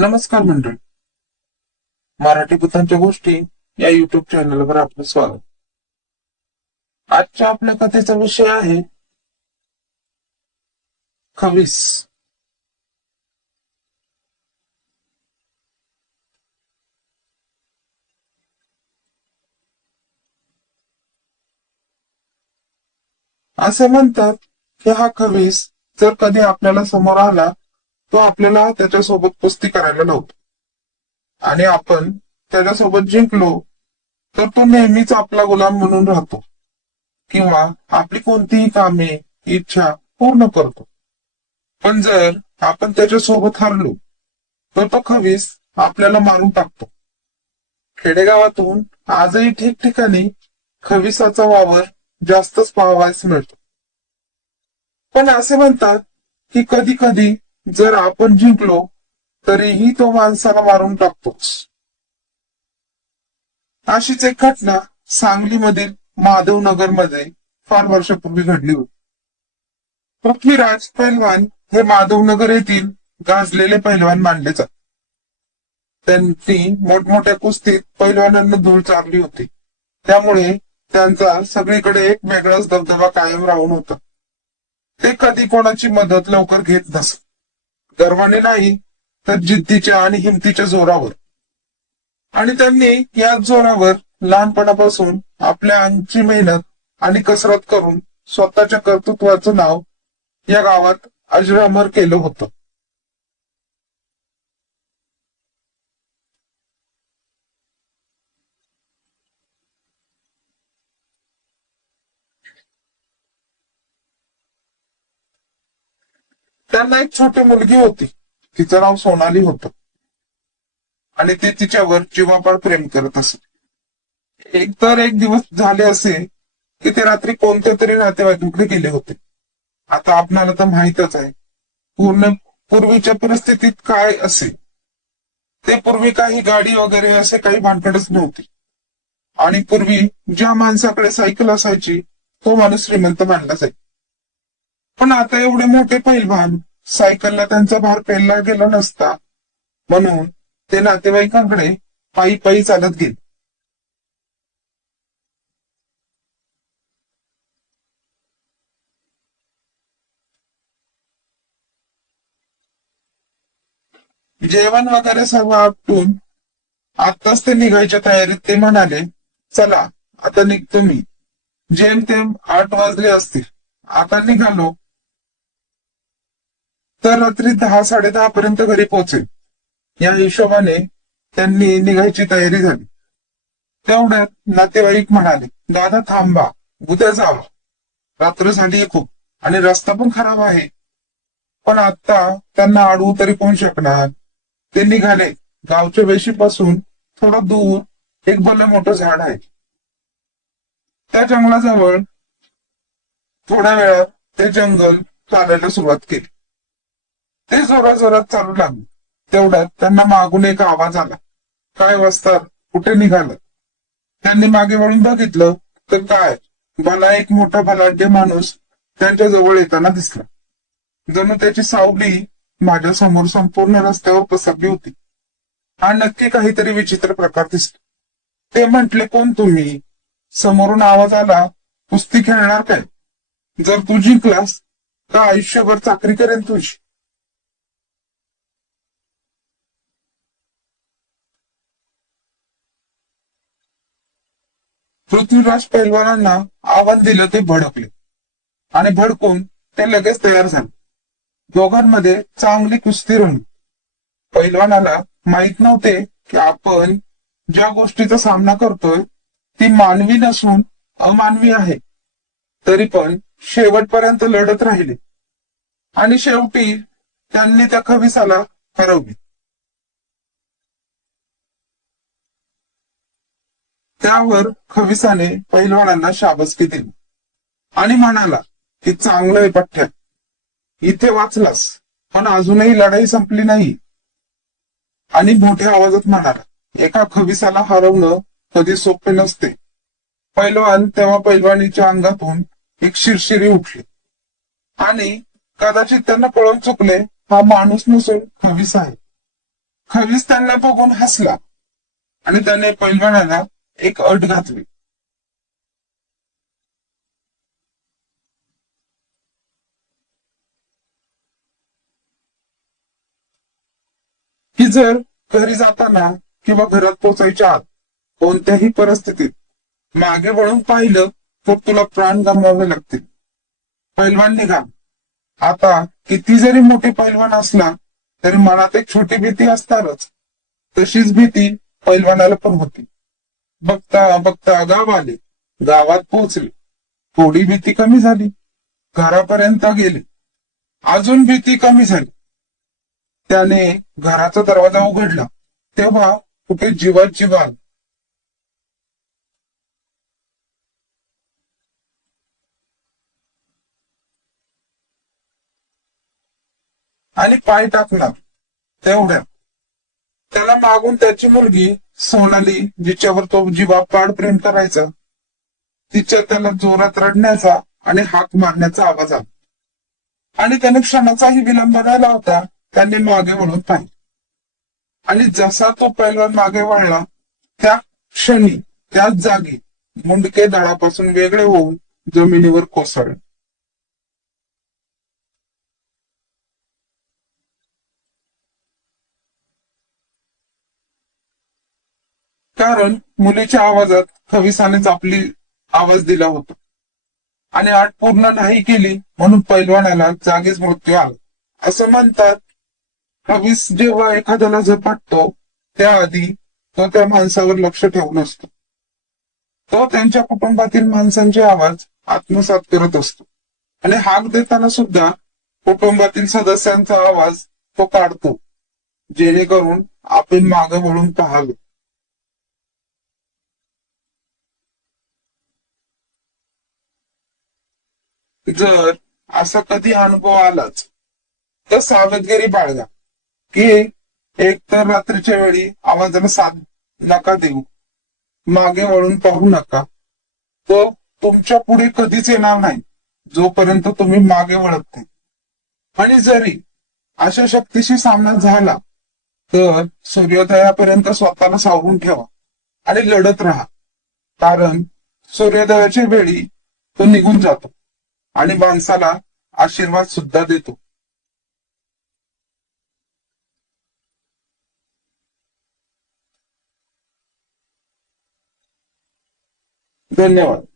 नमस्कार मंडळी. मराठी भूतांच्या गोष्टी या युट्यूब चॅनलवर आपलं स्वागत. आजच्या आपल्या कथेचा विषय आहे खवीस. असे म्हणतात की हा खवीस जर कधी आपल्याला समोर आला तो आपल्याला त्याच्यासोबत कुस्ती करायला लावतो आणि आपण त्याच्यासोबत जिंकलो तर तो नेहमीच आपला गुलाम म्हणून राहतो किंवा आपली कोणतीही कामे इच्छा पूर्ण करतो. पण जर आपण त्याच्यासोबत हरलो तर तो खवीस आपल्याला मारून टाकतो. खेडेगावातून आजही ठिकठिकाणी खविसाचा वावर जास्तच पाहावयास मिळतो. पण असे म्हणतात की कधी कधी जर आपण जिंकलो तरीही तो माणसाला मारून टाकतोच. अशीच एक घटना सांगलीमधील माधवनगर मध्ये फार वर्षापूर्वी घडली होती. पृथ्वीराज पैलवान हे माधवनगर येथील गाजलेले पैलवान मानले जातात. त्यांनी मोठमोठ्या कुस्तीत पैलवानांना धूळ चारली होती. त्यामुळे त्यांचा सगळीकडे एक वेगळाच दबदबा कायम राहून होता. ते कधी कोणाची मदत लवकर घेत नसत. गर्वाने नाही तर जिद्दीच्या आणि हिमतीच्या जोरावर. आणि त्यांनी याच जोरावर लहानपणापासून आपल्या अंगची मेहनत आणि कसरत करून स्वतःच्या कर्तृत्वाचं नाव या गावात अजरामर केलं होतं. त्यांना एक छोटी मुलगी होती. तिचं नाव सोनाली होतं आणि ते तिच्यावर जीवापाड प्रेम करत असत. एक दिवस झाले असे की ते रात्री कोणत्या तरी नातेवाईकांकडे गेले होते. आता आपणाला तर माहितच आहे पूर्वीच्या परिस्थितीत काय असे. ते पूर्वी काही गाडी वगैरे असे काही भानगडच नव्हती. आणि पूर्वी ज्या माणसाकडे सायकल असायची तो माणूस श्रीमंत मानला जाई. पण आता एवढे मोठे पैलवान सायकलला त्यांचा भार पेलला गेला नसता म्हणून ते नातेवाईकांकडे पायी पायी चालत गेले. जेवण वगैरे सर्व आपटून आताच ते निघायच्या तयारीत ते म्हणाले, चला आता निघतो मी. जेमतेम 8 वाजले असतील. आता निघालो तर रात्री 10-10:30 पर्यंत घरी पोहोचेल या हिशोबाने त्यांनी निघायची तयारी झाली. तेवढ्यात नातेवाईक म्हणाले, दादा थांबा, उद्या जावा. रात्र झाली खूप आणि रस्ता पण खराब आहे. पण आता त्यांना अडवू तरी कोण शकणार. ते निघाले. गावच्या वेशीपासून थोडं दूर एक भलं मोठं झाड आहे. त्या जंगलाजवळ थोड्या वेळात ते जंगल चालायला सुरुवात केली. ते जोरात जोरात चालू लागले. तेवढ्यात त्यांना मागून एक आवाज आला, काय वस्ताद, कुठे निघालं. त्यांनी मागे वळून बघितलं तर काय, मला एक मोठा बलाढ्य माणूस त्यांच्या जवळ येताना दिसला. जणू त्याची सावली माझ्या समोर संपूर्ण रस्त्यावर पसरली होती. हा नक्की काहीतरी विचित्र प्रकार दिसतो. ते म्हटले, कोण तुम्ही. समोरून आवाज आला, कुस्ती खेळणार काय. जर तू जिंकलास तर आयुष्यभर चाकरी करेन तुझी. पृथ्वीराज पैलवानांना आव्हान दिलं ते भडकले आणि भडकून ते लगेच तयार झाले. दोघांमध्ये चांगली कुस्ती रंगली. पैलवानाला माहित नव्हते की आपण ज्या गोष्टीचा सामना करतोय ती मानवी नसून अमानवी आहे. तरी पण शेवटपर्यंत लढत राहिले आणि शेवटी त्यांनी त्या खविसाला हरवली. त्यावर खविसाने पैलवानांना शाबासकी दिली आणि म्हणाला की चांगलंय पठ्ठ्या, इथे वाचलास पण अजूनही लढाई संपली नाही. आणि मोठ्या आवाजात म्हणाला, एका खविसाला हरवणं कधी सोपे नसते. पैलवान तेव्हा पैलवानीच्या अंगातून एक शिरशिरी उठली आणि कदाचित त्यांना कळून चुकले, हा माणूस नसून खवीस आहे. खवीस त्यांना बघून हसला आणि त्याने पैलवानाला एक अट घातली. की जर घरी जाताना किंवा घरात पोचायच्या आत कोणत्याही परिस्थितीत मागे वळून पाहिलं तर तुला प्राण गमवावे लागतील. पैलवान निघाला. आता किती जरी मोठे पैलवान असला तरी मनात एक छोटी भीती असणारच. तशीच भीती पैलवानाला पण होती. बघता बघता गाव आले. गावात पोहोचले. थोडी भीती कमी झाली. घरापर्यंत गेले. अजून भीती कमी झाली. त्याने घराचा दरवाजा उघडला तेव्हा कुठे जीवात जीव आला. आणि पाय टाकला. तेवढ्या त्याला मागून त्याची मुलगी सोनाली, जिच्यावर तो जीवापाड प्रेम करायचा, तिच्या त्याला जोरात रडण्याचा आणि हाक मारण्याचा आवाज आला. आणि त्याने क्षणाचाही विलंब न लावता त्यांनी मागे वळून पाहिलं. आणि जसा तो पैलवान मागे वळला त्या क्षणी त्याच जागी मुंडके दळापासून वेगळे होऊन जमिनीवर कोसळले. कारण मुलीच्या आवाजात खविसानेच आपली आवाज दिला होता आणि अट पूर्ण नाही केली म्हणून पैलवानाला जागीच मृत्यू आला. असं म्हणतात, खवीस जेव्हा एखाद्याला झपाटतो त्याआधी तो त्या माणसावर लक्ष ठेवून असतो. तो त्यांच्या कुटुंबातील माणसांचे आवाज आत्मसात करत असतो आणि हाक देताना सुद्धा कुटुंबातील सदस्यांचा आवाज तो काढतो, जेणेकरून आपण मागे वळून पाहावे. जर असा कधी अनुभव आलाच तर सावधगिरी बाळगा. की एक तर रात्रीच्या वेळी आवाजाला साथ नका देऊ, मागे वळून पाहू नका. तो तुमच्या पुढे कधीच येणार नाही जोपर्यंत तुम्ही मागे वळत नाही. आणि जरी अशा शक्तीशी सामना झाला तर सूर्योदयापर्यंत स्वतःला सावरून ठेवा आणि लढत राहा. कारण सूर्योदयाच्या वेळी तो निघून जातो आणि माणसाला आशीर्वाद सुद्धा देतो. धन्यवाद.